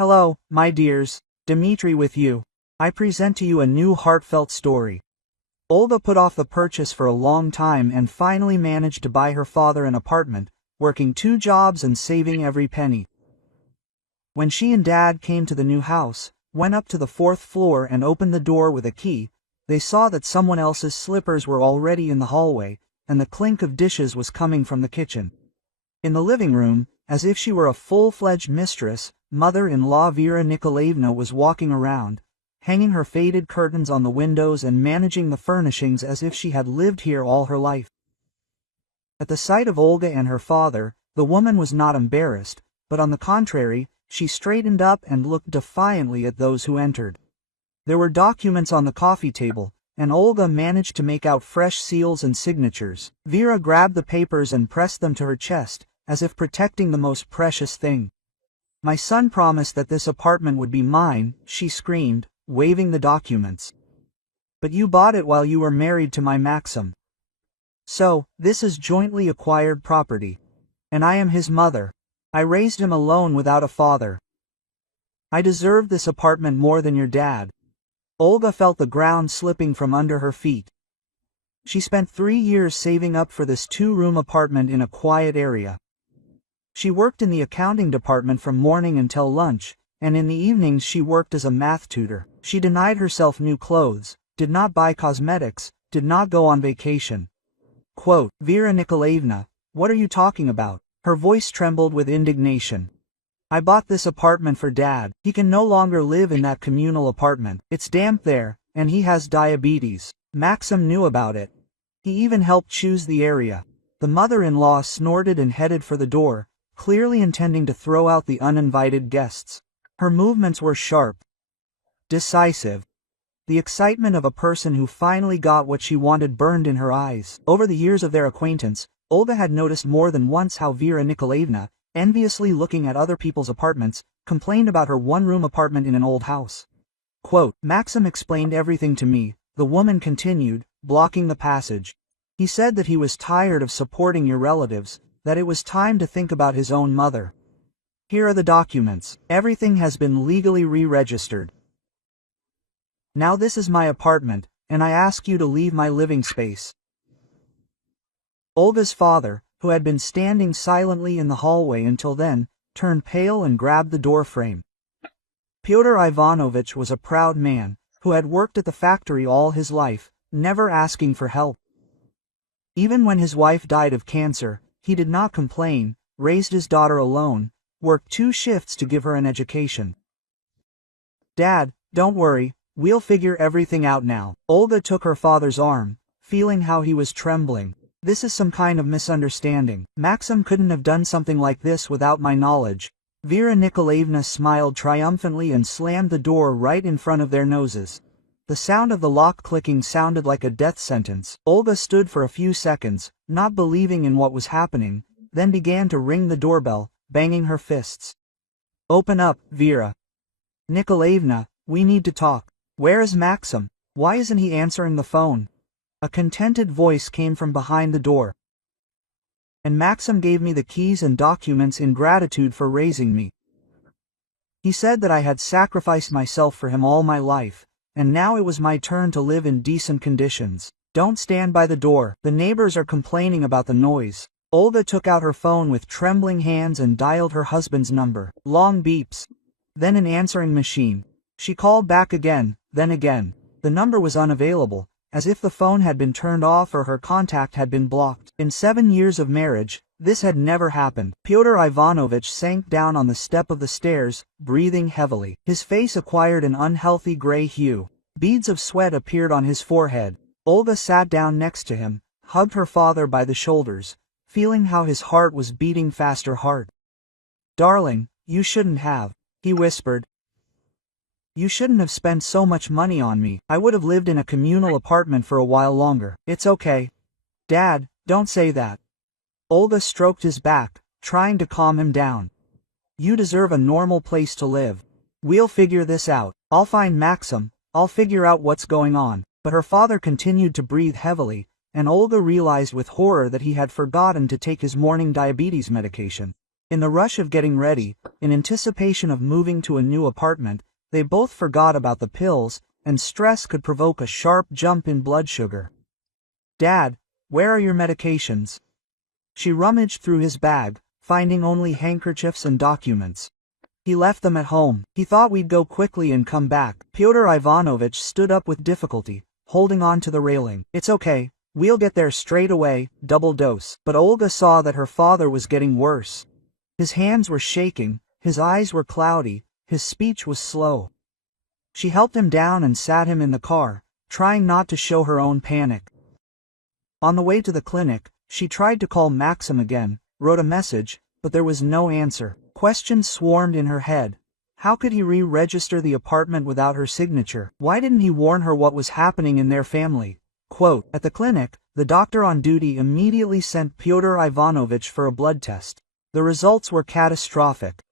Hello, my dears, Dmitri with you. I present to you a new heartfelt story. Olga put off the purchase for a long time and finally managed to buy her father an apartment, working 2 jobs and saving every penny. When she and Dad came to the new house, went up to the 4th floor and opened the door with a key, they saw that someone else's slippers were already in the hallway, and the clink of dishes was coming from the kitchen. In the living room, as if she were a full-fledged mistress, mother-in-law Vera Nikolaevna was walking around, hanging her faded curtains on the windows and managing the furnishings as if she had lived here all her life. At the sight of Olga and her father, the woman was not embarrassed, but on the contrary, she straightened up and looked defiantly at those who entered. There were documents on the coffee table, and Olga managed to make out fresh seals and signatures. Vera grabbed the papers and pressed them to her chest, as if protecting the most precious thing. "My son promised that this apartment would be mine," she screamed, waving the documents. "But you bought it while you were married to my Maxim. So, this is jointly acquired property. And I am his mother. I raised him alone without a father. I deserve this apartment more than your dad." Olga felt the ground slipping from under her feet. She spent 3 years saving up for this 2-room apartment in a quiet area. She worked in the accounting department from morning until lunch, and in the evenings she worked as a math tutor. She denied herself new clothes, did not buy cosmetics, did not go on vacation. Quote, "Vera Nikolaevna, what are you talking about?" Her voice trembled with indignation. "I bought this apartment for Dad. He can no longer live in that communal apartment. It's damp there, and he has diabetes. Maxim knew about it. He even helped choose the area." The mother-in-law snorted and headed for the door, clearly intending to throw out the uninvited guests. Her movements were sharp, decisive. The excitement of a person who finally got what she wanted burned in her eyes. Over the years of their acquaintance, Olga had noticed more than once how Vera Nikolaevna, enviously looking at other people's apartments, complained about her 1-room apartment in an old house. Quote, "Maxim explained everything to me," the woman continued, blocking the passage. "He said that he was tired of supporting your relatives, that it was time to think about his own mother. Here are the documents. Everything has been legally re-registered. Now this is my apartment, and I ask you to leave my living space." Olga's father, who had been standing silently in the hallway until then, turned pale and grabbed the door frame. Pyotr Ivanovich was a proud man, who had worked at the factory all his life, never asking for help. Even when his wife died of cancer, he did not complain, raised his daughter alone, worked 2 shifts to give her an education. "Dad, don't worry, we'll figure everything out now." Olga took her father's arm, feeling how he was trembling. "This is some kind of misunderstanding. Maxim couldn't have done something like this without my knowledge." Vera Nikolaevna smiled triumphantly and slammed the door right in front of their noses. The sound of the lock clicking sounded like a death sentence. Olga stood for a few seconds, not believing in what was happening, then began to ring the doorbell, banging her fists. "Open up, Vera. Nikolaevna, we need to talk. Where is Maxim? Why isn't he answering the phone?" A contented voice came from behind the door. "And Maxim gave me the keys and documents in gratitude for raising me. He said that I had sacrificed myself for him all my life, and now it was my turn to live in decent conditions. Don't stand by the door. The neighbors are complaining about the noise." Olga took out her phone with trembling hands and dialed her husband's number. Long beeps. Then an answering machine. She called back again, then again. The number was unavailable, as if the phone had been turned off or her contact had been blocked. In 7 years of marriage, this had never happened. Pyotr Ivanovich sank down on the step of the stairs, breathing heavily. His face acquired an unhealthy gray hue. Beads of sweat appeared on his forehead. Olga sat down next to him, hugged her father by the shoulders, feeling how his heart was beating faster hard. "Darling, you shouldn't have," he whispered. "You shouldn't have spent so much money on me. I would have lived in a communal apartment for a while longer." "It's okay. Dad, don't say that." Olga stroked his back, trying to calm him down. "You deserve a normal place to live. We'll figure this out. I'll find Maxim, I'll figure out what's going on." But her father continued to breathe heavily, and Olga realized with horror that he had forgotten to take his morning diabetes medication. In the rush of getting ready, in anticipation of moving to a new apartment, they both forgot about the pills, and stress could provoke a sharp jump in blood sugar. "Dad, where are your medications?" She rummaged through his bag, finding only handkerchiefs and documents. "He left them at home. He thought we'd go quickly and come back." Pyotr Ivanovich stood up with difficulty, holding on to the railing. "It's okay, we'll get there straight away, double dose." But Olga saw that her father was getting worse. His hands were shaking, his eyes were cloudy, his speech was slow. She helped him down and sat him in the car, trying not to show her own panic. On the way to the clinic, she tried to call Maxim again, wrote a message, but there was no answer. Questions swarmed in her head. How could he re-register the apartment without her signature? Why didn't he warn her what was happening in their family? Quote, at the clinic, the doctor on duty immediately sent Pyotr Ivanovich for a blood test. The results were catastrophic.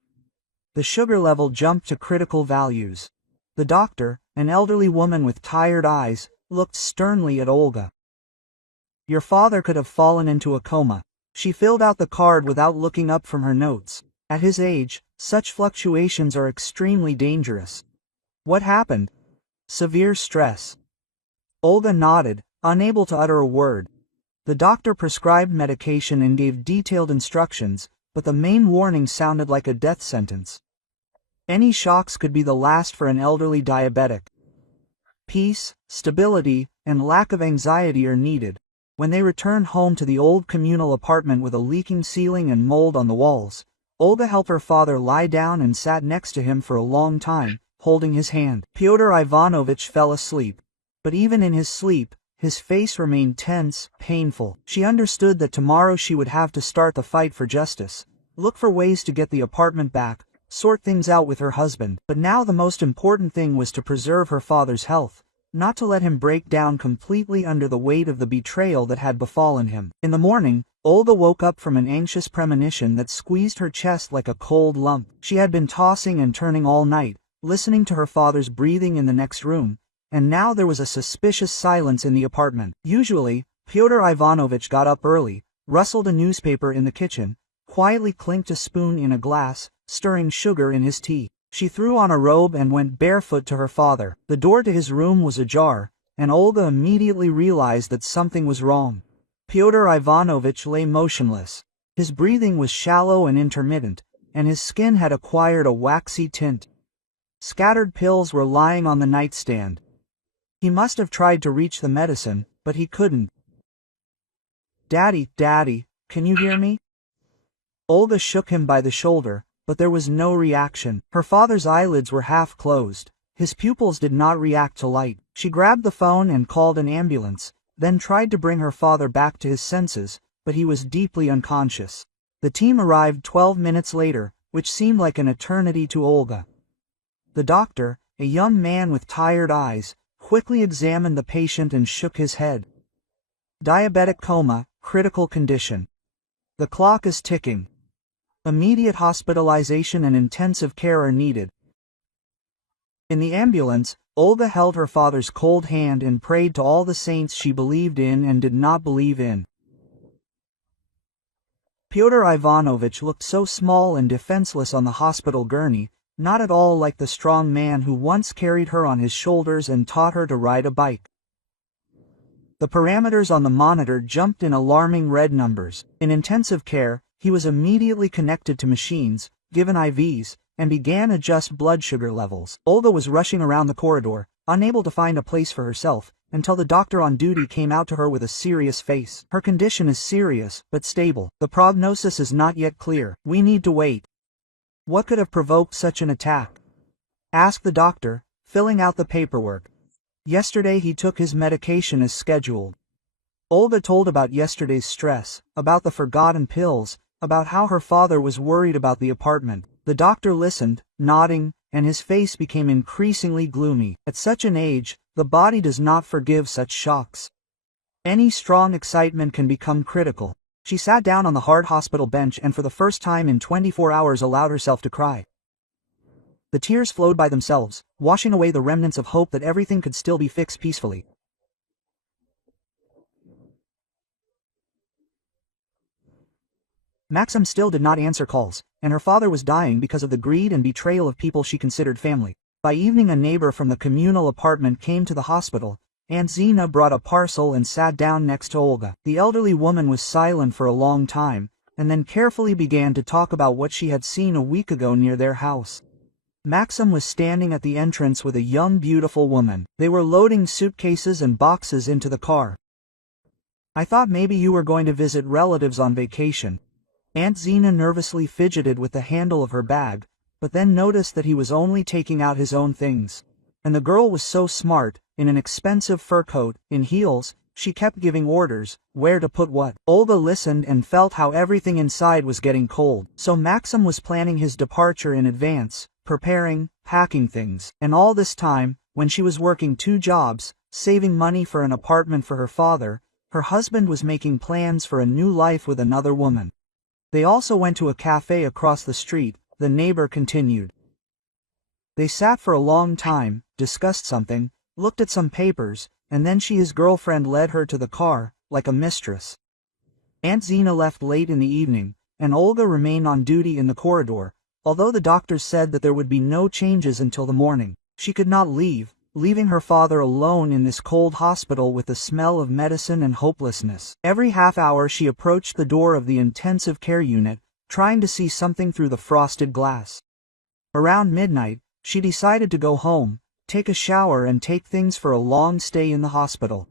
The sugar level jumped to critical values. The doctor, an elderly woman with tired eyes, looked sternly at Olga. "Your father could have fallen into a coma." She filled out the card without looking up from her notes. At his age, such fluctuations are extremely dangerous. "What happened?" "Severe stress." Olga nodded, unable to utter a word. The doctor prescribed medication and gave detailed instructions, but the main warning sounded like a death sentence. Any shocks could be the last for an elderly diabetic. Peace, stability, and lack of anxiety are needed. When they returned home to the old communal apartment with a leaking ceiling and mold on the walls, Olga helped her father lie down and sat next to him for a long time, holding his hand. Pyotr Ivanovich fell asleep. But even in his sleep, his face remained tense, painful. She understood that tomorrow she would have to start the fight for justice, look for ways to get the apartment back, sort things out with her husband. But now the most important thing was to preserve her father's health, not to let him break down completely under the weight of the betrayal that had befallen him. In the morning, Olga woke up from an anxious premonition that squeezed her chest like a cold lump. She had been tossing and turning all night, listening to her father's breathing in the next room, and now there was a suspicious silence in the apartment. Usually, Pyotr Ivanovich got up early, rustled a newspaper in the kitchen, quietly clinked a spoon in a glass, stirring sugar in his tea. She threw on a robe and went barefoot to her father. The door to his room was ajar, and Olga immediately realized that something was wrong. Pyotr Ivanovich lay motionless. His breathing was shallow and intermittent, and his skin had acquired a waxy tint. Scattered pills were lying on the nightstand. He must have tried to reach the medicine, but he couldn't. "Daddy, Daddy, can you hear me?" Olga shook him by the shoulder, but there was no reaction. Her father's eyelids were half closed. His pupils did not react to light. She grabbed the phone and called an ambulance, then tried to bring her father back to his senses, but he was deeply unconscious. The team arrived 12 minutes later, which seemed like an eternity to Olga. The doctor, a young man with tired eyes, quickly examined the patient and shook his head. "Diabetic coma, critical condition. The clock is ticking. Immediate hospitalization and intensive care are needed." In the ambulance, Olga held her father's cold hand and prayed to all the saints she believed in and did not believe in. Pyotr Ivanovich looked so small and defenseless on the hospital gurney, not at all like the strong man who once carried her on his shoulders and taught her to ride a bike. The parameters on the monitor jumped in alarming red numbers. In intensive care, he was immediately connected to machines, given IVs, and began adjust blood sugar levels. Olga was rushing around the corridor, unable to find a place for herself, until the doctor on duty came out to her with a serious face. "Her condition is serious, but stable. The prognosis is not yet clear. We need to wait." "What could have provoked such an attack?" asked the doctor, filling out the paperwork. "Yesterday he took his medication as scheduled." Olga told about yesterday's stress, about the forgotten pills, about how her father was worried about the apartment. The doctor listened, nodding, and his face became increasingly gloomy. At such an age, the body does not forgive such shocks. Any strong excitement can become critical. She sat down on the hard hospital bench and for the first time in 24 hours allowed herself to cry. The tears flowed by themselves, washing away the remnants of hope that everything could still be fixed peacefully. Maxim still did not answer calls, and her father was dying because of the greed and betrayal of people she considered family. By evening, a neighbor from the communal apartment came to the hospital. Aunt Zina brought a parcel and sat down next to Olga. The elderly woman was silent for a long time, and then carefully began to talk about what she had seen a week ago near their house. Maxim was standing at the entrance with a young beautiful woman. They were loading suitcases and boxes into the car. "I thought maybe you were going to visit relatives on vacation." Aunt Zina nervously fidgeted with the handle of her bag, but then noticed that he was only taking out his own things. And the girl was so smart, in an expensive fur coat, in heels, she kept giving orders, where to put what. Olga listened and felt how everything inside was getting cold. So Maxim was planning his departure in advance, preparing, packing things. And all this time, when she was working 2 jobs, saving money for an apartment for her father, her husband was making plans for a new life with another woman. They also went to a cafe across the street, the neighbor continued. They sat for a long time, discussed something, looked at some papers, and then his girlfriend led her to the car, like a mistress. Aunt Zina left late in the evening, and Olga remained on duty in the corridor. Although the doctors said that there would be no changes until the morning, she could not leave, leaving her father alone in this cold hospital with the smell of medicine and hopelessness. Every half hour she approached the door of the intensive care unit, trying to see something through the frosted glass. Around midnight, she decided to go home, take a shower and take things for a long stay in the hospital.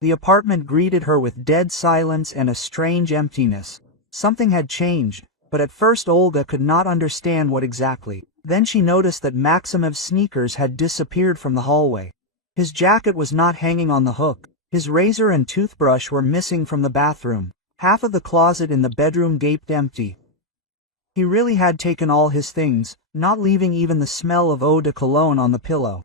The apartment greeted her with dead silence and a strange emptiness. Something had changed, but at first Olga could not understand what exactly. Then she noticed that Maxim's sneakers had disappeared from the hallway. His jacket was not hanging on the hook. His razor and toothbrush were missing from the bathroom. Half of the closet in the bedroom gaped empty. He really had taken all his things, not leaving even the smell of eau de cologne on the pillow.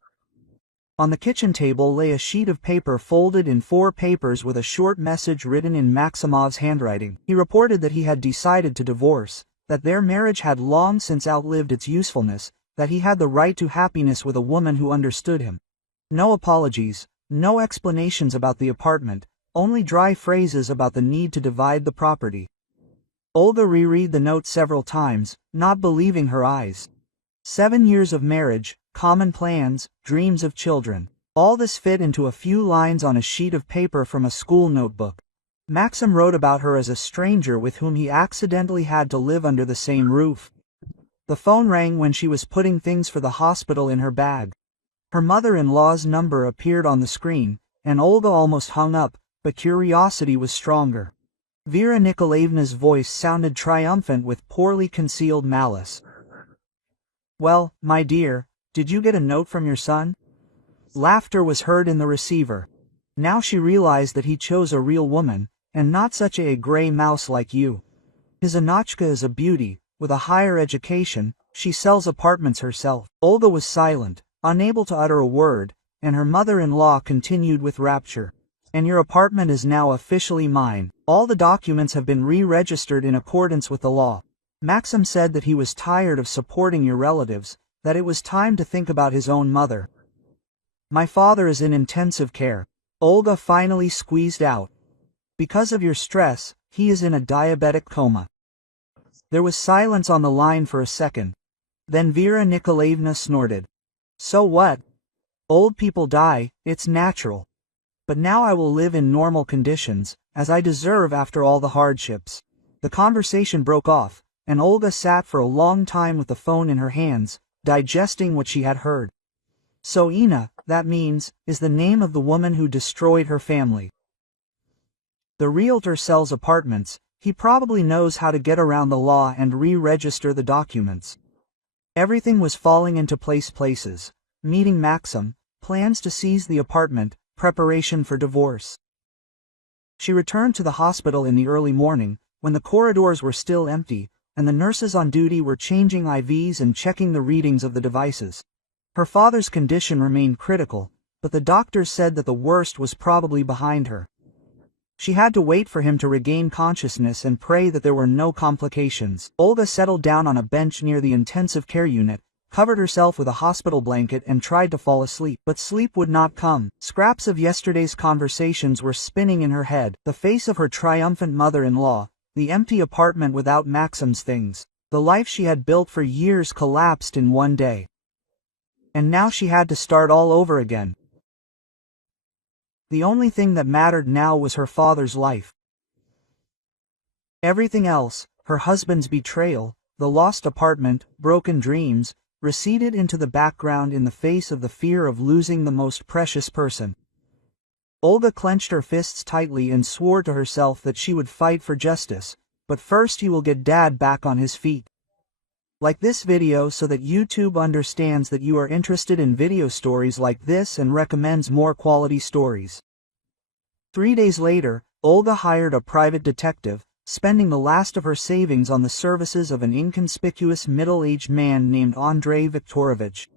On the kitchen table lay a sheet of paper folded in 4 papers with a short message written in Maximov's handwriting. He reported that he had decided to divorce, that their marriage had long since outlived its usefulness, that he had the right to happiness with a woman who understood him. No apologies, no explanations about the apartment, only dry phrases about the need to divide the property. Olga reread the note several times, not believing her eyes. 7 years of marriage, common plans, dreams of children. All this fit into a few lines on a sheet of paper from a school notebook. Maxim wrote about her as a stranger with whom he accidentally had to live under the same roof. The phone rang when she was putting things for the hospital in her bag. Her mother-in-law's number appeared on the screen, and Olga almost hung up, but curiosity was stronger. Vera Nikolaevna's voice sounded triumphant with poorly concealed malice. "Well, my dear, did you get a note from your son?" Laughter was heard in the receiver. Now she realized that he chose a real woman, and not such a gray mouse like you. His Anachka is a beauty, with a higher education, she sells apartments herself. Olga was silent, unable to utter a word, and her mother-in-law continued with rapture. "And your apartment is now officially mine. All the documents have been re-registered in accordance with the law." Maxim said that he was tired of supporting your relatives, that it was time to think about his own mother. "My father is in intensive care," Olga finally squeezed out. "Because of your stress, he is in a diabetic coma." There was silence on the line for a second. Then Vera Nikolaevna snorted. "So what? Old people die, it's natural. But now I will live in normal conditions, as I deserve after all the hardships." The conversation broke off, and Olga sat for a long time with the phone in her hands, digesting what she had heard. "So Ina, that means, is the name of the woman who destroyed her family. The realtor sells apartments, he probably knows how to get around the law and re-register the documents." Everything was falling into places. Meeting Maxim, plans to seize the apartment, preparation for divorce. She returned to the hospital in the early morning, when the corridors were still empty, and the nurses on duty were changing IVs and checking the readings of the devices. Her father's condition remained critical, but the doctors said that the worst was probably behind her. She had to wait for him to regain consciousness and pray that there were no complications. Olga settled down on a bench near the intensive care unit, covered herself with a hospital blanket and tried to fall asleep, but sleep would not come. Scraps of yesterday's conversations were spinning in her head. The face of her triumphant mother-in-law, The empty apartment without Maxim's things. The life she had built for years collapsed in one day. And now she had to start all over again. The only thing that mattered now was her father's life. Everything else, her husband's betrayal, the lost apartment, broken dreams, receded into the background in the face of the fear of losing the most precious person. Olga clenched her fists tightly and swore to herself that she would fight for justice, but first he will get Dad back on his feet. Like this video so that YouTube understands that you are interested in video stories like this and recommends more quality stories. 3 days later, Olga hired a private detective, spending the last of her savings on the services of an inconspicuous middle-aged man named Andrei Viktorovich.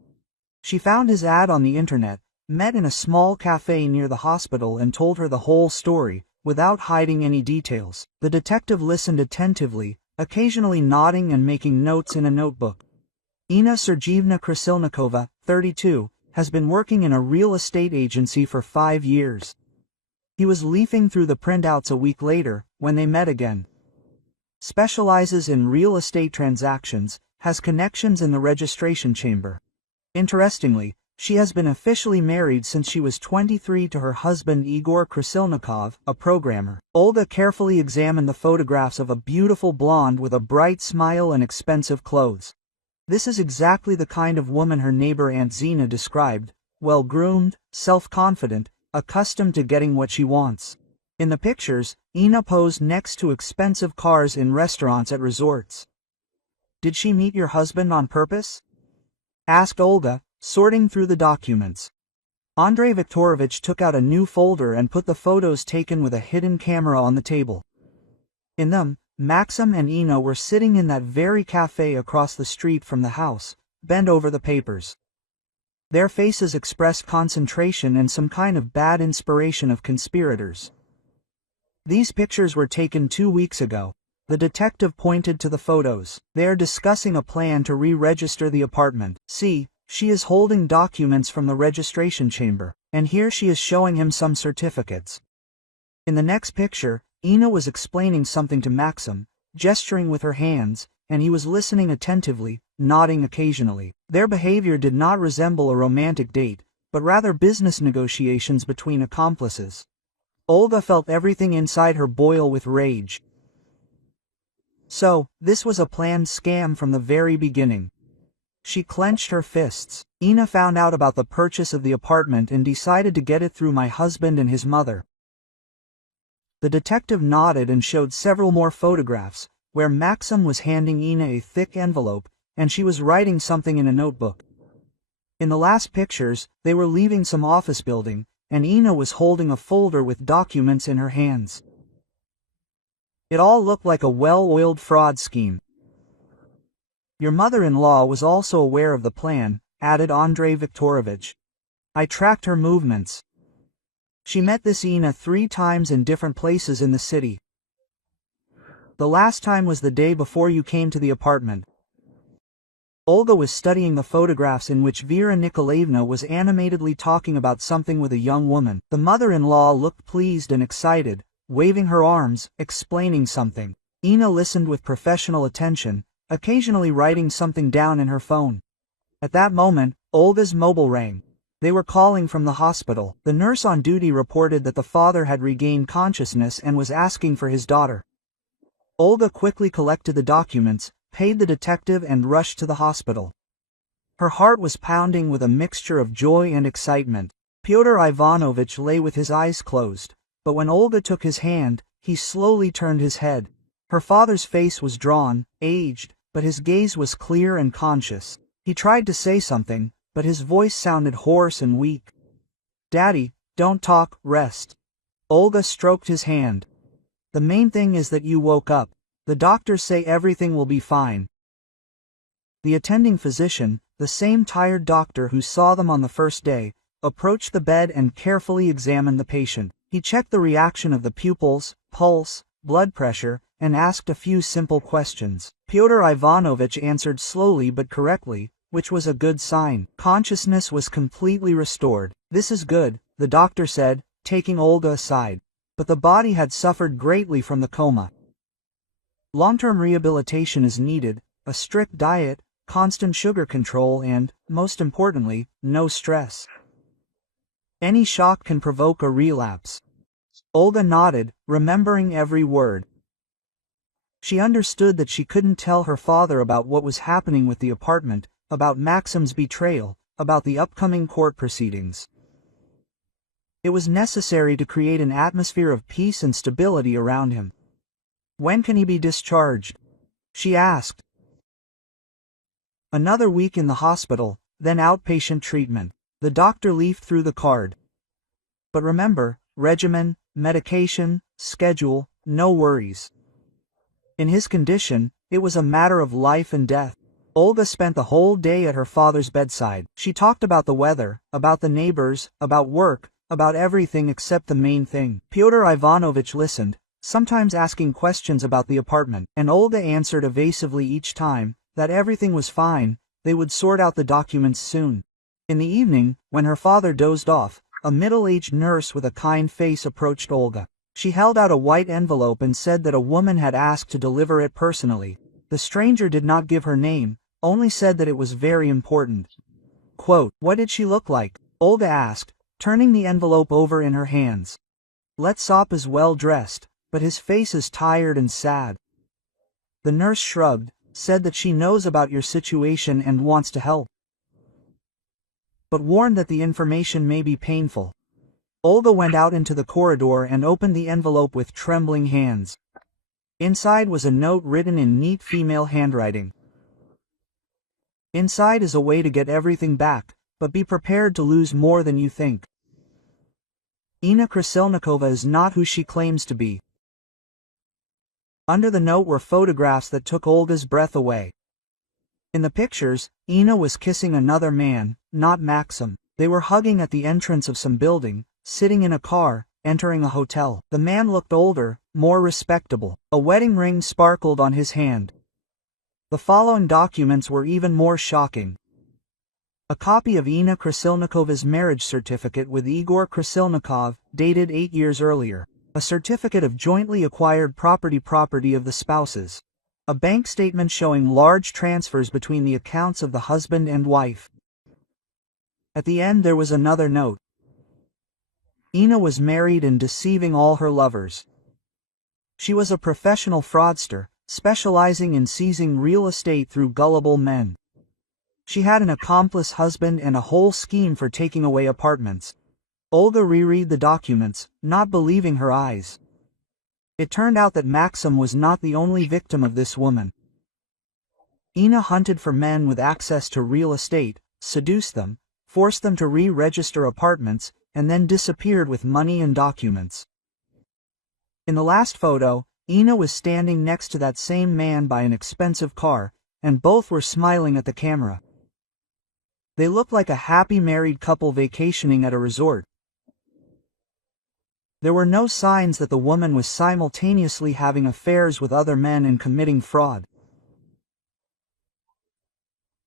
She found his ad on the internet, met in a small cafe near the hospital and told her the whole story, without hiding any details. The detective listened attentively, occasionally nodding and making notes in a notebook. Ina Sergeyevna Krasilnikova, 32, has been working in a real estate agency for 5 years. He was leafing through the printouts a week later, when they met again. Specializes in real estate transactions, has connections in the registration chamber. Interestingly, she has been officially married since she was 23 to her husband Igor Krasilnikov, a programmer. Olga carefully examined the photographs of a beautiful blonde with a bright smile and expensive clothes. This is exactly the kind of woman her neighbor Aunt Zina described, well-groomed, self-confident, accustomed to getting what she wants. In the pictures, Ina posed next to expensive cars in restaurants at resorts. "Did she meet your husband on purpose?" asked Olga, sorting through the documents. Andrei Viktorovich took out a new folder and put the photos taken with a hidden camera on the table. In them, Maxim and Ina were sitting in that very cafe across the street from the house, bent over the papers. Their faces expressed concentration and some kind of bad inspiration of conspirators. "These pictures were taken 2 weeks ago." The detective pointed to the photos. "They are discussing a plan to re-register the apartment. See, she is holding documents from the registration chamber, and here she is showing him some certificates." In the next picture, Ina was explaining something to Maxim, gesturing with her hands, and he was listening attentively, nodding occasionally. Their behavior did not resemble a romantic date, but rather business negotiations between accomplices. Olga felt everything inside her boil with rage. So, this was a planned scam from the very beginning. She clenched her fists. "Ina found out about the purchase of the apartment and decided to get it through my husband and his mother." The detective nodded and showed several more photographs, where Maxim was handing Ina a thick envelope, and she was writing something in a notebook. In the last pictures, they were leaving some office building, and Ina was holding a folder with documents in her hands. It all looked like a well-oiled fraud scheme. "Your mother-in-law was also aware of the plan," added Andrei Viktorovich. "I tracked her movements. She met this Ina 3 times in different places in the city. The last time was the day before you came to the apartment." Olga was studying the photographs in which Vera Nikolaevna was animatedly talking about something with a young woman. The mother-in-law looked pleased and excited, waving her arms, explaining something. Ina listened with professional attention, occasionally writing something down in her phone. At that moment, Olga's mobile rang. They were calling from the hospital. The nurse on duty reported that the father had regained consciousness and was asking for his daughter. Olga quickly collected the documents, paid the detective and rushed to the hospital. Her heart was pounding with a mixture of joy and excitement. Pyotr Ivanovich lay with his eyes closed, but when Olga took his hand, he slowly turned his head. Her father's face was drawn, aged, but his gaze was clear and conscious. He tried to say something, but his voice sounded hoarse and weak. "Daddy, don't talk, rest." Olga stroked his hand. "The main thing is that you woke up. The doctors say everything will be fine." The attending physician, the same tired doctor who saw them on the first day, approached the bed and carefully examined the patient. He checked the reaction of the pupils, pulse, blood pressure, and asked a few simple questions. Pyotr Ivanovich answered slowly but correctly, which was a good sign. Consciousness was completely restored. "This is good," the doctor said, taking Olga aside. But the body had suffered greatly from the coma. Long-term rehabilitation is needed, a strict diet, constant sugar control and, most importantly, no stress. Any shock can provoke a relapse. Olga nodded, remembering every word. She understood that she couldn't tell her father about what was happening with the apartment, about Maxim's betrayal, about the upcoming court proceedings. It was necessary to create an atmosphere of peace and stability around him. When can he be discharged? She asked. Another week in the hospital, then outpatient treatment. The doctor leafed through the card. But remember, regimen, medication, schedule, no worries. In his condition, it was a matter of life and death. Olga spent the whole day at her father's bedside. She talked about the weather, about the neighbors, about work, about everything except the main thing. Pyotr Ivanovich listened, sometimes asking questions about the apartment, and Olga answered evasively each time, that everything was fine, they would sort out the documents soon. In the evening, when her father dozed off, a middle-aged nurse with a kind face approached Olga. She held out a white envelope and said that a woman had asked to deliver it personally. The stranger did not give her name, only said that it was very important. Quote, "What did she look like?" Olga asked, turning the envelope over in her hands. Letsop is well dressed, but his face is tired and sad. The nurse shrugged, said that she knows about your situation and wants to help, but warned that the information may be painful. Olga went out into the corridor and opened the envelope with trembling hands. Inside was a note written in neat female handwriting. Inside is a way to get everything back, but be prepared to lose more than you think. Ina Krasilnikova is not who she claims to be. Under the note were photographs that took Olga's breath away. In the pictures, Ina was kissing another man, not Maxim. They were hugging at the entrance of some building, sitting in a car, entering a hotel. The man looked older, more respectable. A wedding ring sparkled on his hand. The following documents were even more shocking. A copy of Ina Krasilnikova's marriage certificate with Igor Krasilnikov, dated 8 years earlier. A certificate of jointly acquired property of the spouses. A bank statement showing large transfers between the accounts of the husband and wife. At the end there was another note. Ina was married and deceiving all her lovers. She was a professional fraudster, specializing in seizing real estate through gullible men. She had an accomplice husband and a whole scheme for taking away apartments. Olga reread the documents, not believing her eyes. It turned out that Maxim was not the only victim of this woman. Ina hunted for men with access to real estate, seduced them, forced them to re-register apartments, and then disappeared with money and documents. In the last photo, Ina was standing next to that same man by an expensive car, and both were smiling at the camera. They looked like a happy married couple vacationing at a resort. There were no signs that the woman was simultaneously having affairs with other men and committing fraud.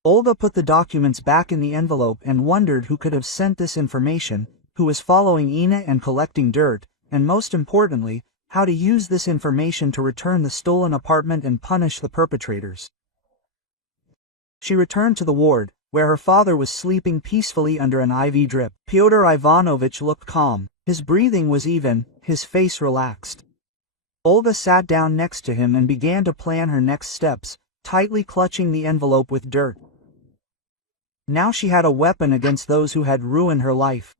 Olga put the documents back in the envelope and wondered who could have sent this information, who was following Ina and collecting dirt, and most importantly, how to use this information to return the stolen apartment and punish the perpetrators. She returned to the ward, where her father was sleeping peacefully under an IV drip. Pyotr Ivanovich looked calm, his breathing was even, his face relaxed. Olga sat down next to him and began to plan her next steps, tightly clutching the envelope with dirt. Now she had a weapon against those who had ruined her life.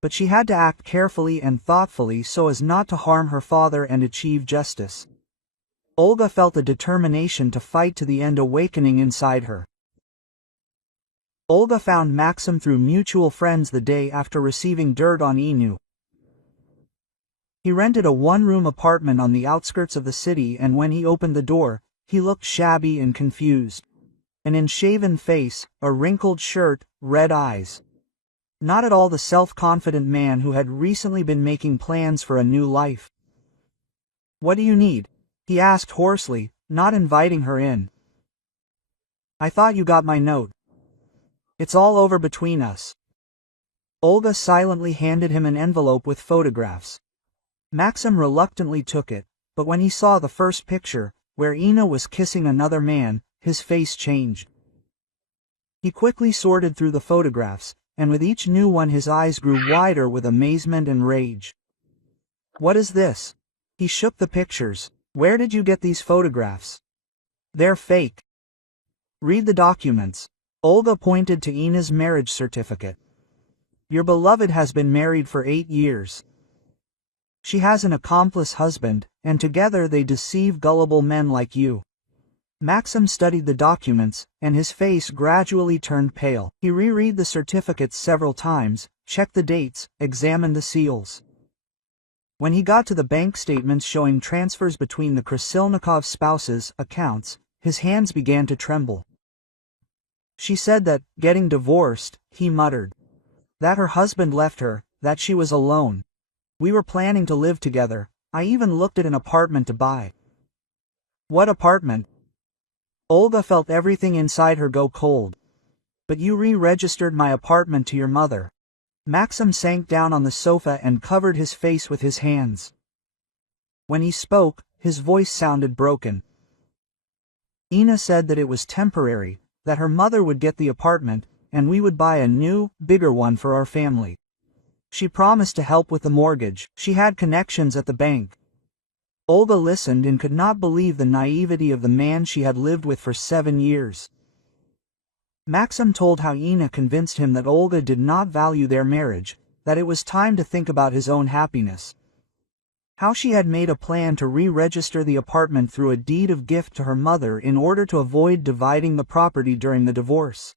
But she had to act carefully and thoughtfully so as not to harm her father and achieve justice. Olga felt a determination to fight to the end awakening inside her. Olga found Maxim through mutual friends the day after receiving dirt on Inu. He rented a one-room apartment on the outskirts of the city, and when he opened the door, he looked shabby and confused. An unshaven face, a wrinkled shirt, red eyes. Not at all the self-confident man who had recently been making plans for a new life. "What do you need?" he asked hoarsely, not inviting her in. "I thought you got my note. It's all over between us." Olga silently handed him an envelope with photographs. Maxim reluctantly took it, But when he saw the first picture, where Ina was kissing another man, his face changed. He quickly sorted through the photographs, and with each new one his eyes grew wider with amazement and rage. "What is this?" He shook the pictures. "Where did you get these photographs? They're fake. Read the documents." Olga pointed to Ina's marriage certificate. "Your beloved has been married for 8 years. She has an accomplice husband, and together they deceive gullible men like you." Maxim studied the documents, and his face gradually turned pale. He reread the certificates several times, checked the dates, examined the seals. When he got to the bank statements showing transfers between the Krasilnikov spouses' accounts, his hands began to tremble. "She said that, getting divorced," he muttered. "That her husband left her, that she was alone. We were planning to live together. I even looked at an apartment to buy." "What apartment?" Olga felt everything inside her go cold. "But you re-registered my apartment to your mother." Maxim sank down on the sofa and covered his face with his hands. When he spoke, his voice sounded broken. "Ina said that it was temporary, that her mother would get the apartment, and we would buy a new, bigger one for our family. She promised to help with the mortgage. She had connections at the bank." Olga listened and could not believe the naivety of the man she had lived with for 7 years. Maxim told how Ina convinced him that Olga did not value their marriage, that it was time to think about his own happiness. How she had made a plan to re-register the apartment through a deed of gift to her mother in order to avoid dividing the property during the divorce.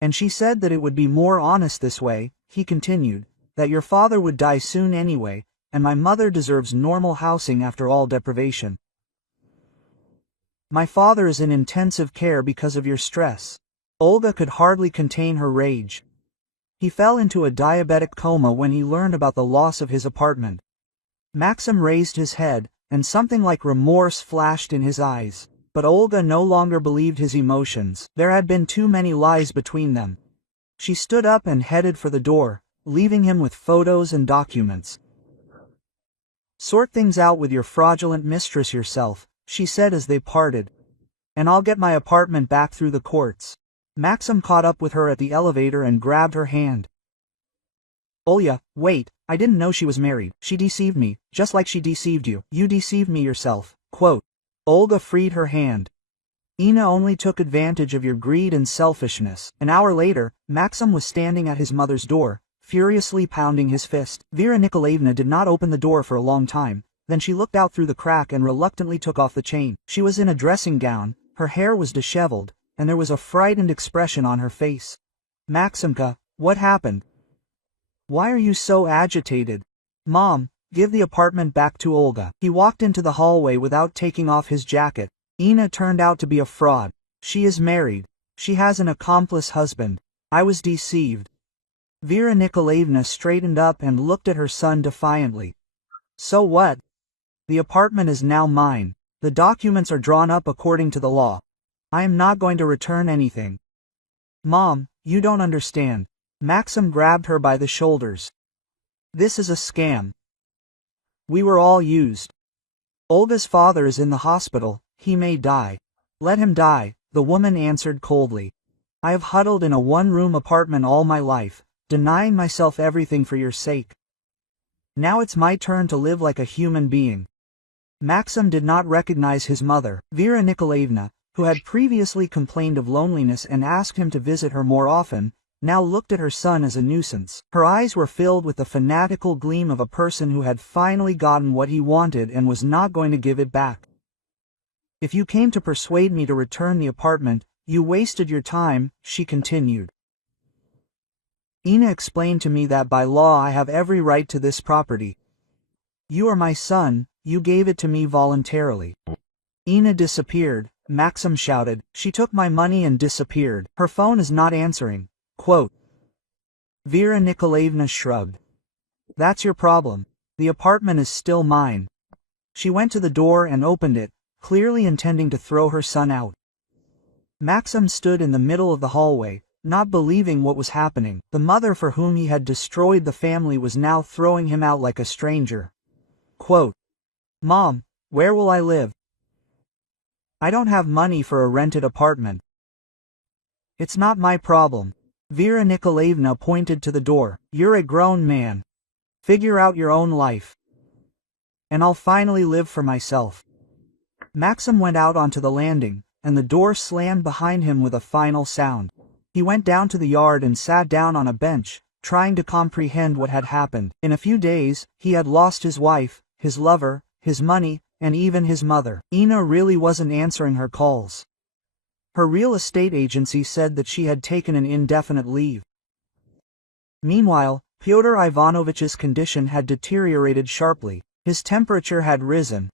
"And she said that it would be more honest this way," he continued, "that your father would die soon anyway, and my mother deserves normal housing after all deprivation. My father is in intensive care because of your stress." Olga could hardly contain her rage. He fell into a diabetic coma when he learned about the loss of his apartment. Maxim raised his head, and something like remorse flashed in his eyes. But Olga no longer believed his emotions. There had been too many lies between them. She stood up and headed for the door, leaving him with photos and documents. "Sort things out with your fraudulent mistress yourself," she said as they parted. "And I'll get my apartment back through the courts." Maxim caught up with her at the elevator and grabbed her hand. "Olya, wait, I didn't know she was married. She deceived me, just like she deceived you. You deceived me yourself." Quote. Olga freed her hand. "Ina only took advantage of your greed and selfishness." An hour later, Maxim was standing at his mother's door, furiously pounding his fist. Vera Nikolaevna did not open the door for a long time, then she looked out through the crack and reluctantly took off the chain. She was in a dressing gown, her hair was disheveled, and there was a frightened expression on her face. "Maximka, what happened? Why are you so agitated?" "Mom, give the apartment back to Olga." He walked into the hallway without taking off his jacket. "Ina turned out to be a fraud. She is married. She has an accomplice husband. I was deceived." Vera Nikolaevna straightened up and looked at her son defiantly. "So what? The apartment is now mine. The documents are drawn up according to the law. I am not going to return anything." "Mom, you don't understand." Maxim grabbed her by the shoulders. "This is a scam. We were all used. Olga's father is in the hospital, he may die. Let him die," the woman answered coldly. "I have huddled in a one-room apartment all my life, denying myself everything for your sake. Now it's my turn to live like a human being." Maxim did not recognize his mother. Vera Nikolaevna, who had previously complained of loneliness and asked him to visit her more often, now looked at her son as a nuisance. Her eyes were filled with the fanatical gleam of a person who had finally gotten what he wanted and was not going to give it back. "If you came to persuade me to return the apartment, you wasted your time," she continued. "Ina explained to me that by law I have every right to this property. You are my son, you gave it to me voluntarily." "Ina disappeared," Maxim shouted. "She took my money and disappeared. Her phone is not answering." Quote. Vera Nikolaevna shrugged. "That's your problem. The apartment is still mine." She went to the door and opened it, clearly intending to throw her son out. Maxim stood in the middle of the hallway, not believing what was happening. The mother for whom he had destroyed the family was now throwing him out like a stranger. Quote. Mom, where will I live? I don't have money for a rented apartment. It's not my problem. Vera Nikolaevna pointed to the door. You're a grown man. Figure out your own life. And I'll finally live for myself. Maxim went out onto the landing, and the door slammed behind him with a final sound. He went down to the yard and sat down on a bench, trying to comprehend what had happened. In a few days, he had lost his wife, his lover, his money, and even his mother. Ina really wasn't answering her calls. Her real estate agency said that she had taken an indefinite leave. Meanwhile, Pyotr Ivanovitch's condition had deteriorated sharply. His temperature had risen.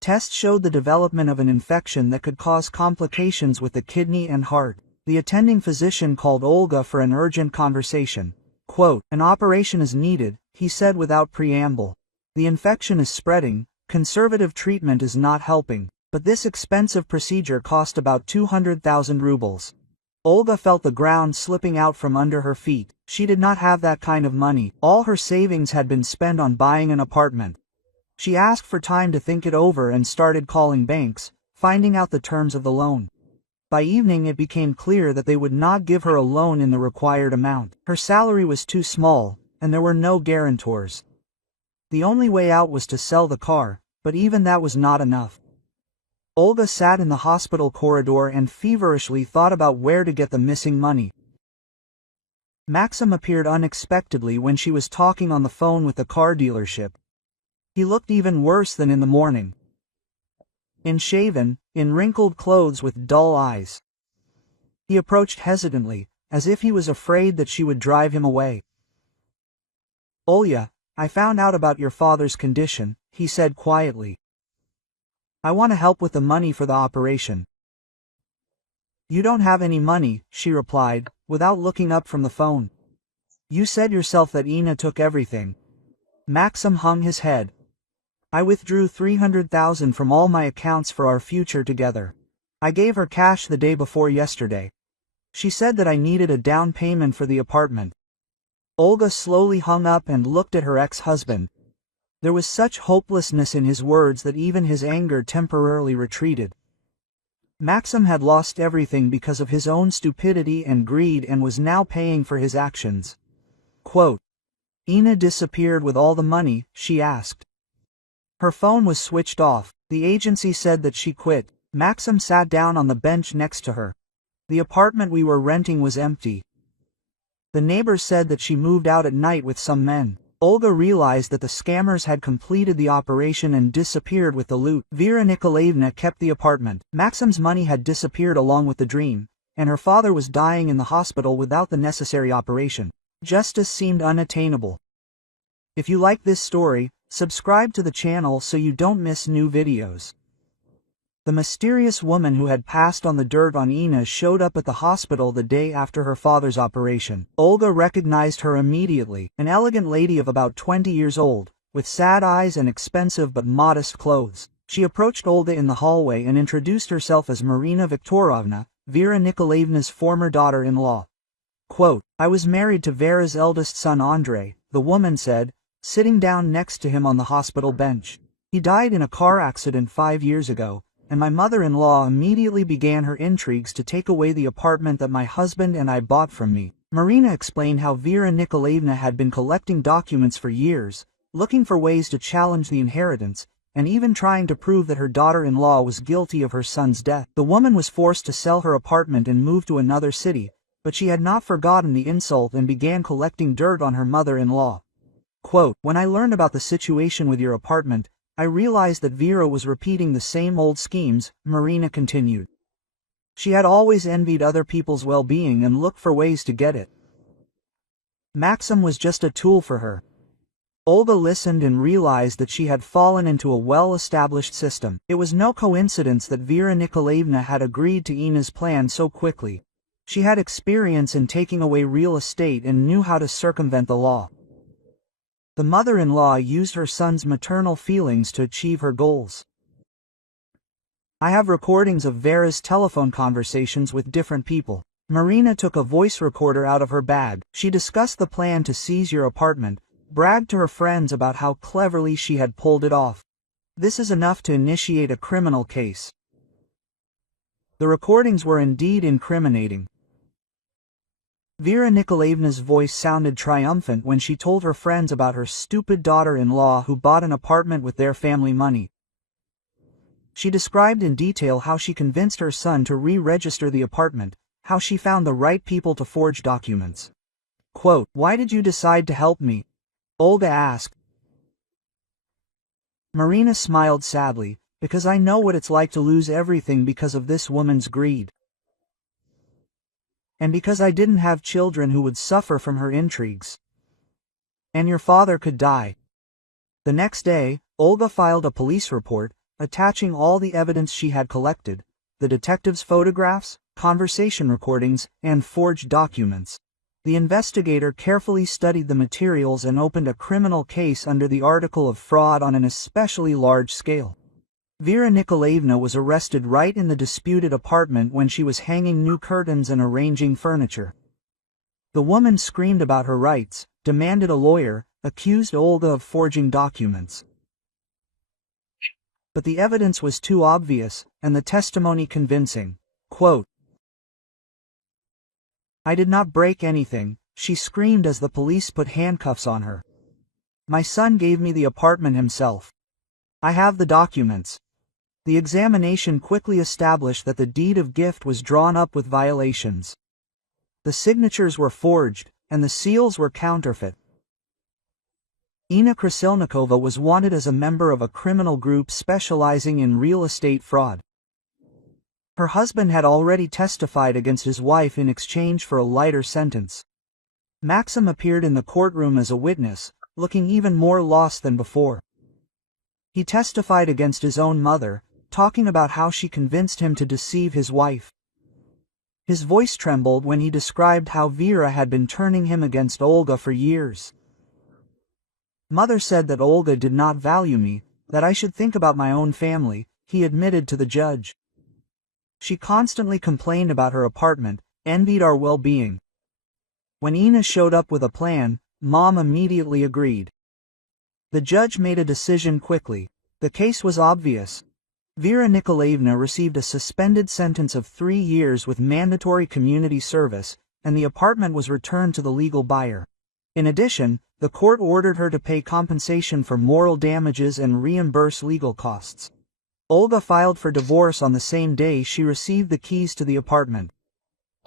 Tests showed the development of an infection that could cause complications with the kidney and heart. The attending physician called Olga for an urgent conversation. Quote, "An operation is needed," he said without preamble. "The infection is spreading, conservative treatment is not helping. But this expensive procedure cost about 200,000 rubles. Olga felt the ground slipping out from under her feet. She did not have that kind of money. All her savings had been spent on buying an apartment. She asked for time to think it over and started calling banks, finding out the terms of the loan. By evening it became clear that they would not give her a loan in the required amount. Her salary was too small, and there were no guarantors. The only way out was to sell the car, but even that was not enough. Olga sat in the hospital corridor and feverishly thought about where to get the missing money. Maxim appeared unexpectedly when she was talking on the phone with the car dealership. He looked even worse than in the morning. Unshaven, in wrinkled clothes with dull eyes. He approached hesitantly, as if he was afraid that she would drive him away. "Olya, I found out about your father's condition," he said quietly. "I want to help with the money for the operation." "You don't have any money," she replied, without looking up from the phone. "You said yourself that Ina took everything." Maxim hung his head. "I withdrew 300,000 from all my accounts for our future together. I gave her cash the day before yesterday. She said that I needed a down payment for the apartment." Olga slowly hung up and looked at her ex-husband. There was such hopelessness in his words that even his anger temporarily retreated. Maxim had lost everything because of his own stupidity and greed and was now paying for his actions. Quote, "Ina disappeared with all the money?" she asked. Her phone was switched off. The agency said that she quit. Maxim sat down on the bench next to her. "The apartment we were renting was empty. The neighbors said that she moved out at night with some men." Olga realized that the scammers had completed the operation and disappeared with the loot. Vera Nikolaevna kept the apartment. Maxim's money had disappeared along with the dream, and her father was dying in the hospital without the necessary operation. Justice seemed unattainable. If you like this story, subscribe to the channel so you don't miss new videos. The mysterious woman who had passed on the dirt on Ina showed up at the hospital the day after her father's operation. Olga recognized her immediately, an elegant lady of about 20 years old, with sad eyes and expensive but modest clothes. She approached Olga in the hallway and introduced herself as Marina Viktorovna, Vera Nikolaevna's former daughter-in-law. Quote, "I was married to Vera's eldest son Andrei," the woman said, sitting down next to him on the hospital bench. "He died in a car accident 5 years ago, and my mother-in-law immediately began her intrigues to take away the apartment that my husband and I bought from me." Marina explained how Vera Nikolaevna had been collecting documents for years, looking for ways to challenge the inheritance, and even trying to prove that her daughter-in-law was guilty of her son's death. The woman was forced to sell her apartment and move to another city, but she had not forgotten the insult and began collecting dirt on her mother-in-law. Quote, "When I learned about the situation with your apartment, I realized that Vera was repeating the same old schemes," Marina continued. "She had always envied other people's well-being and looked for ways to get it. Maxim was just a tool for her." Olga listened and realized that she had fallen into a well-established system. It was no coincidence that Vera Nikolaevna had agreed to Ina's plan so quickly. She had experience in taking away real estate and knew how to circumvent the law. The mother-in-law used her son's maternal feelings to achieve her goals. I have recordings of Vera's telephone conversations with different people. Marina took a voice recorder out of her bag. She discussed the plan to seize your apartment, bragged to her friends about how cleverly she had pulled it off. This is enough to initiate a criminal case. The recordings were indeed incriminating. Vera Nikolaevna's voice sounded triumphant when she told her friends about her stupid daughter-in-law who bought an apartment with their family money. She described in detail how she convinced her son to re-register the apartment, how she found the right people to forge documents. Quote, "Why did you decide to help me?" Olga asked. Marina smiled sadly, "Because I know what it's like to lose everything because of this woman's greed. And because I didn't have children who would suffer from her intrigues. And your father could die." The next day, Olga filed a police report, attaching all the evidence she had collected, the detective's photographs, conversation recordings, and forged documents. The investigator carefully studied the materials and opened a criminal case under the article of fraud on an especially large scale. Vera Nikolaevna was arrested right in the disputed apartment when she was hanging new curtains and arranging furniture. The woman screamed about her rights, demanded a lawyer, accused Olga of forging documents. But the evidence was too obvious, and the testimony convincing. Quote, "I did not break anything," she screamed as the police put handcuffs on her. "My son gave me the apartment himself. I have the documents." The examination quickly established that the deed of gift was drawn up with violations. The signatures were forged, and the seals were counterfeit. Ina Krasilnikova was wanted as a member of a criminal group specializing in real estate fraud. Her husband had already testified against his wife in exchange for a lighter sentence. Maxim appeared in the courtroom as a witness, looking even more lost than before. He testified against his own mother, talking about how she convinced him to deceive his wife. His voice trembled when he described how Vera had been turning him against Olga for years. "Mother said that Olga did not value me, that I should think about my own family," he admitted to the judge. "She constantly complained about her apartment, envied our well-being. When Ina showed up with a plan, Mom immediately agreed." The judge made a decision quickly. The case was obvious. Vera Nikolaevna received a suspended sentence of 3 years with mandatory community service, and the apartment was returned to the legal buyer. In addition, the court ordered her to pay compensation for moral damages and reimburse legal costs. Olga filed for divorce on the same day she received the keys to the apartment.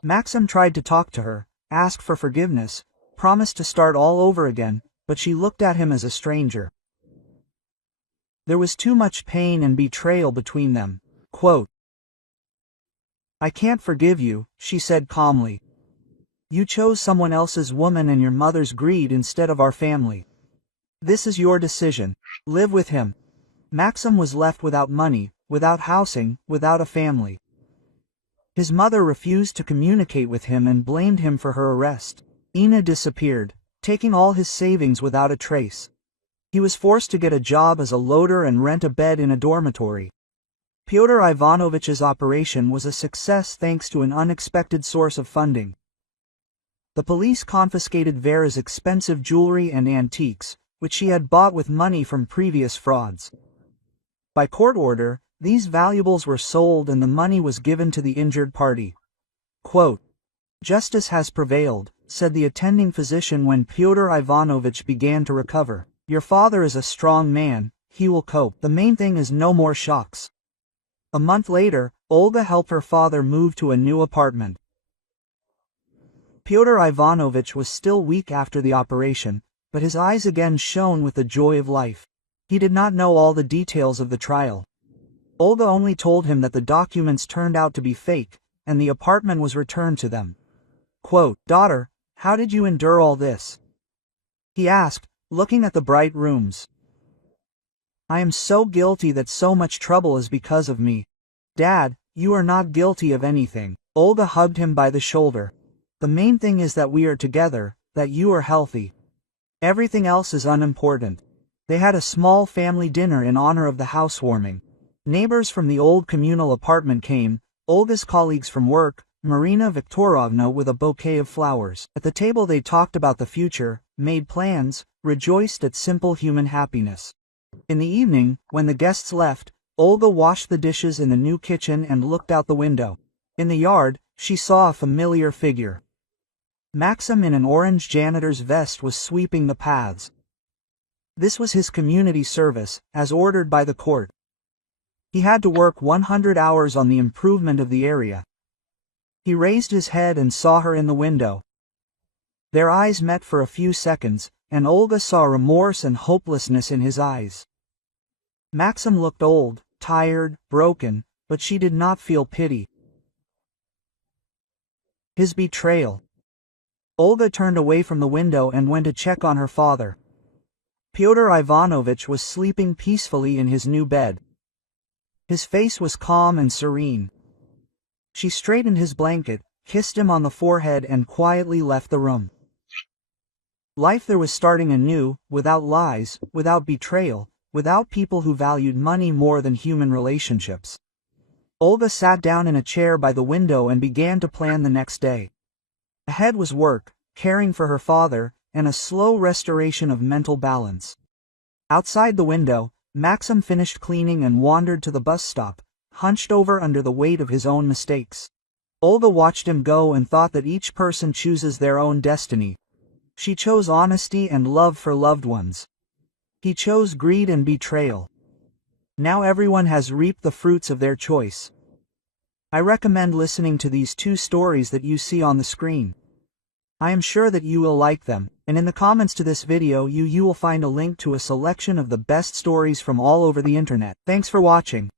Maxim tried to talk to her, asked for forgiveness, promised to start all over again, but she looked at him as a stranger. There was too much pain and betrayal between them. Quote, "I can't forgive you," she said calmly. "You chose someone else's woman and your mother's greed instead of our family. This is your decision. Live with him." Maxim was left without money, without housing, without a family. His mother refused to communicate with him and blamed him for her arrest. Ina disappeared, taking all his savings without a trace. He was forced to get a job as a loader and rent a bed in a dormitory. Pyotr Ivanovich's operation was a success thanks to an unexpected source of funding. The police confiscated Vera's expensive jewelry and antiques, which she had bought with money from previous frauds. By court order, these valuables were sold and the money was given to the injured party. Quote, "Justice has prevailed," said the attending physician when Pyotr Ivanovich began to recover. "Your father is a strong man, he will cope. The main thing is no more shocks." A month later, Olga helped her father move to a new apartment. Pyotr Ivanovich was still weak after the operation, but his eyes again shone with the joy of life. He did not know all the details of the trial. Olga only told him that the documents turned out to be fake, and the apartment was returned to them. Quote, "Daughter, how did you endure all this?" he asked, looking at the bright rooms. "I am so guilty that so much trouble is because of me." "Dad, you are not guilty of anything." Olga hugged him by the shoulder. "The main thing is that we are together, that you are healthy. Everything else is unimportant." They had a small family dinner in honor of the housewarming. Neighbors from the old communal apartment came, Olga's colleagues from work, Marina Viktorovna with a bouquet of flowers. At the table they talked about the future, made plans, rejoiced at simple human happiness. In the evening, when the guests left, Olga washed the dishes in the new kitchen and looked out the window. In the yard, she saw a familiar figure. Maxim in an orange janitor's vest was sweeping the paths. This was his community service, as ordered by the court. He had to work 100 hours on the improvement of the area. He raised his head and saw her in the window. Their eyes met for a few seconds, and Olga saw remorse and hopelessness in his eyes. Maxim looked old, tired, broken, but she did not feel pity. His betrayal. Olga turned away from the window and went to check on her father. Pyotr Ivanovich was sleeping peacefully in his new bed. His face was calm and serene. She straightened his blanket, kissed him on the forehead and quietly left the room. Life there was starting anew, without lies, without betrayal, without people who valued money more than human relationships. Olga sat down in a chair by the window and began to plan the next day. Ahead was work, caring for her father, and a slow restoration of mental balance. Outside the window, Maxim finished cleaning and wandered to the bus stop, hunched over under the weight of his own mistakes. Olga watched him go and thought that each person chooses their own destiny. She chose honesty and love for loved ones. He chose greed and betrayal. Now everyone has reaped the fruits of their choice. I recommend listening to these two stories that you see on the screen. I am sure that you will like them, and in the comments to this video you will find a link to a selection of the best stories from all over the internet. Thanks for watching.